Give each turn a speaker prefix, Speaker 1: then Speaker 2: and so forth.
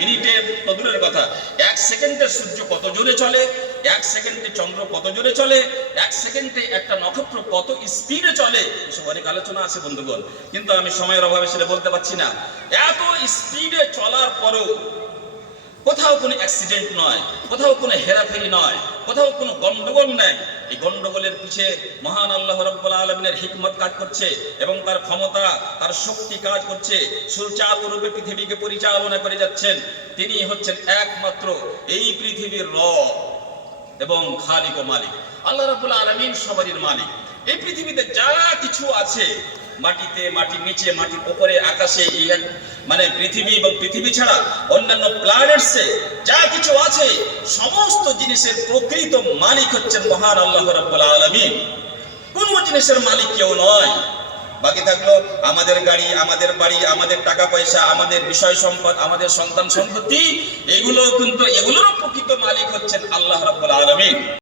Speaker 1: মিনিটে তো দূরের কথা? এক সেকেন্ডে সূর্য কত জোরে চলে? এক সেকেন্ডে চন্দ্র কত জোরে চলে? এক সেকেন্ডে একটা নক্ষত্র কত স্পিডে চলে? এসব অনেক আলোচনা আছে, বন্ধুগণ। কিন্তু আমি সময়ের অভাবে সেটা বলতে পারছি না। এত স্পিডে চলার পরেও কোথাও কোনো অ্যাক্সিডেন্ট নয়, কোথাও কোনো হেরাফেরি নয়, কোথাও কোনো গন্ডগোল নেই। এই গন্ডগোলের পিছে মহান আল্লাহ রব্বুল আলমিনের হিকমত কাজ করছে এবং তার ক্ষমতা, তার শক্তি কাজ করছে। সুচারুরূপে পৃথিবীকে পরিচালনা করে যাচ্ছেন। তিনি হচ্ছেন একমাত্র এই পৃথিবীর র এবং খালিক ও মালিক। আল্লাহ রব্বুল আলমিন সবারই মালিক। এই পৃথিবীতে যা কিছু আছে মাটিতে মাটির নিচে মাটির উপরে, আকাশে মানে পৃথিবী এবং পৃথিবী ছাড়া অন্যান্য প্ল্যানেটসে যা কিছু আছে, সমস্ত জিনিসের প্রকৃত মালিক হচ্ছেন মহান আল্লাহ রাব্বুল আলামিন। কোন জিনিসের মালিক কেউ নয়। বাকি থাকল আমাদের গাড়ি, আমাদের বাড়ি, আমাদের টাকা পয়সা, আমাদের বিষয় সম্পদ, আমাদের সন্তান সম্পত্তি, এগুলো কিন্তু, এগুলোরও প্রকৃত মালিক হচ্ছেন আল্লাহ